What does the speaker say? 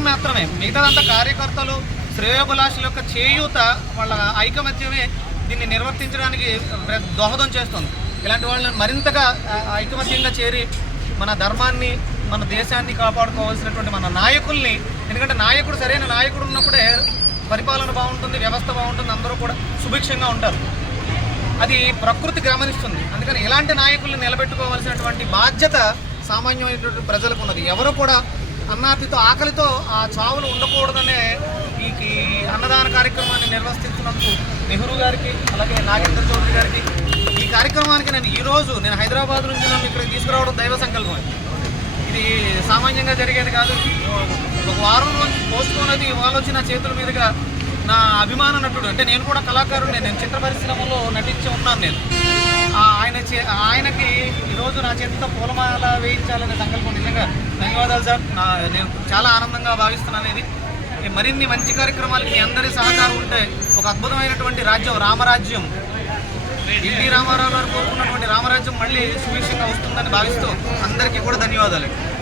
నామం మాత్రమే, మిగతాదంతా కార్యకర్తలు శ్రేయోభిలాషుల యొక్క చేయూత, వాళ్ళ ఐకమత్యమే దీన్ని నిర్వర్తించడానికి దోహదం చేస్తుంది. ఇలాంటి వాళ్ళని మరింతగా ఐకమత్యంగా చేరి మన ధర్మాన్ని, మన దేశాన్ని కాపాడుకోవాల్సినటువంటి మన నాయకుల్ని, ఎందుకంటే నాయకుడు సరైన నాయకుడు ఉన్నప్పుడే పరిపాలన బాగుంటుంది, వ్యవస్థ బాగుంటుంది, అందరూ కూడా సుభిక్షంగా ఉంటారు. అది ప్రకృతి గమనిస్తుంది. అందుకని ఇలాంటి నాయకుల్ని నిలబెట్టుకోవాల్సినటువంటి బాధ్యత సామాన్యమైనటువంటి ప్రజలకు ఉన్నది. ఎవరు కూడా అన్నార్తితో, ఆకలితో ఆ చావులు ఉండకూడదనే ఈ అన్నదాన కార్యక్రమాన్ని నిర్వర్తిస్తున్నందుకు నెహ్రూ గారికి, అలాగే నాగేంద్ర చౌదరి గారికి, ఈ కార్యక్రమానికి నేను హైదరాబాద్ నుంచి నన్ను ఇక్కడికి తీసుకురావడం దైవ సంకల్పం. ఇది సామాన్యంగా జరిగేది కాదు. ఒక వారం రోజు పోస్ట్పోనది ఇవాళ వచ్చి నా చేతుల మీదుగా నా అభిమాన నటుడు, అంటే నేను కూడా కళాకారుడు, నేను చిత్ర పరిశ్రమలో నటించి ఉన్నాను. నేను ఆయనకి ఈరోజు నా చేతితో పూలమాల వేయించాలనే సంకల్పం. నిజంగా ధన్యవాదాలు సార్. నేను చాలా ఆనందంగా భావిస్తున్నాను. ఇది మరిన్ని మంచి కార్యక్రమాలకి మీ అందరి సహకారం ఉంటే ఒక అద్భుతమైనటువంటి రాజ్యం, రామరాజ్యం, ఎన్టీ రామారావు గారు కోరుకున్నటువంటి రామరాజ్యం మళ్ళీ సుభిక్షంగా వస్తుందని భావిస్తూ అందరికీ కూడా ధన్యవాదాలు.